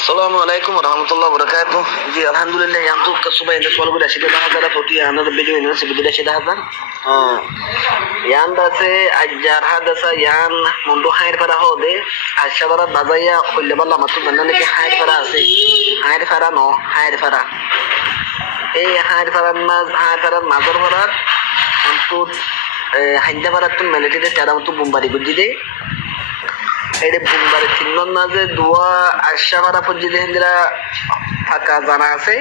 Assalamualaikum warahmatullahi wabarakatuh. Ji alhamdulillah yang tu kesubai ini soal gue dasih dah ada poti anda beli ini sebiji dasih dah ada. Yang dah se ajar ada se yang mundu hair pada hode asyabara bazaya kulle balla matu benda ni ke hair pada ase hair pada no hair pada. Hair pada mazar pada untuk hanya pada tu melati deh cara untuk bumbari guji deh. Ini bumbari tinon naze dua asyabara puji deh hendira fakar zana ase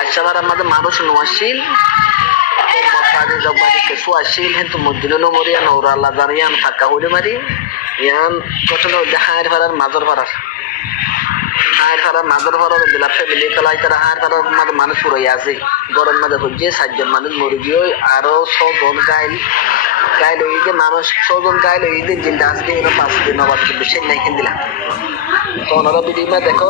asyabara mada manus nuasil mafadi zabadi kesu asil hentu mudino moria naura lazarian fakar holi mari yang kotono jahar farar mazar farar hair farar mazar farar dilapse beli kalai kara hair farar mada manus puro yase goron mada hujje sajjan manus murgiyo aro so don gail hoide মানুষ সজন গাইল হইতে জিন্দা আসবে এর পাঁচ দিন আবার বেশি নাই হিন্দিলা তো ওনারা বিদিমা দেখো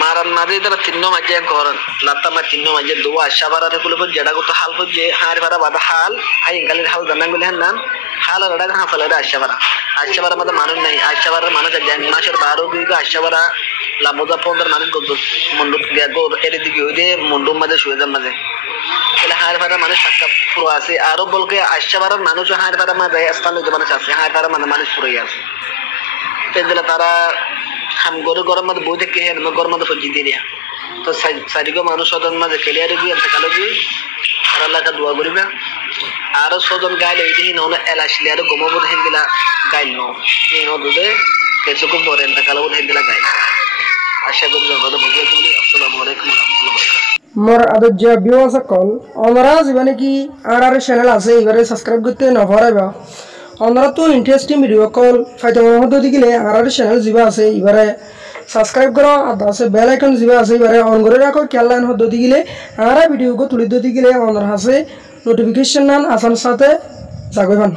মারান মাঝে তারা তিন্ন মাঝে করেন লাতা মা তিন্ন মাঝে দুয়া আশাবারা থেকে বলে জেডা কত হাল হচ্ছে হার ভাড়া বাদা হাল হাই ইংগালির হাল জানা বলে নাম হাল আর ডাক হাফালে আশাবারা মধ্যে মানুষ নাই আশাবারার মানুষ জান মাসের 12 দিকে আশাবারা লামোদা 15 মানুষ গদ মন্ডপ গো এর দিকে হইতে মন্ডপ মাঝে শুয়ে যান মাঝে তাহলে হার ভাড়া মানুষ সাক্কা পুরো আছে আরো বলকে আশাবারার মানুষ হার ভাড়া মাঝে স্থানীয় যে মানুষ আছে হার ভাড়া মানুষ পুরোই আছে তেজলা তারা हम गोरे गरम मत बोझे के हैं मैं गरम मत फजी दे दिया तो सारी को मानो सदन में क्लियर भी अंत कालो भी और अल्लाह का दुआ करी बे आरो सदन गाइल इधे ही नौना एलाशिलियारो गोमबुद हिंदिला गाइल नो ये नो दुदे कैसे को बोरे अंत कालो बुद हिंदिला गाइल आशा को जरूर तो बुझे तुली अस्सलाम वालेकुम रहमतुल्लाहि वबरकातुहू मोर आदज्य व्यूअर्स कल ओनरा जीवने की आर चैनल আছে এবারে সাবস্ক্রাইব করতে না পারবা ওনারা তো ইন্টারেস্টিং ভিডিও কল ফাইতে মহত দিলে আর চ্যানেল জিবা আছে এবারে সাবস্ক্রাইব করো আর আছে বেল আইকন জিবা আছে এবারে অন করে রাখো খেলান হদ দিলে আর ভিডিও কো তুলি দিলে ওনার আছে নোটিফিকেশন নান আসার সাথে জাগবেন।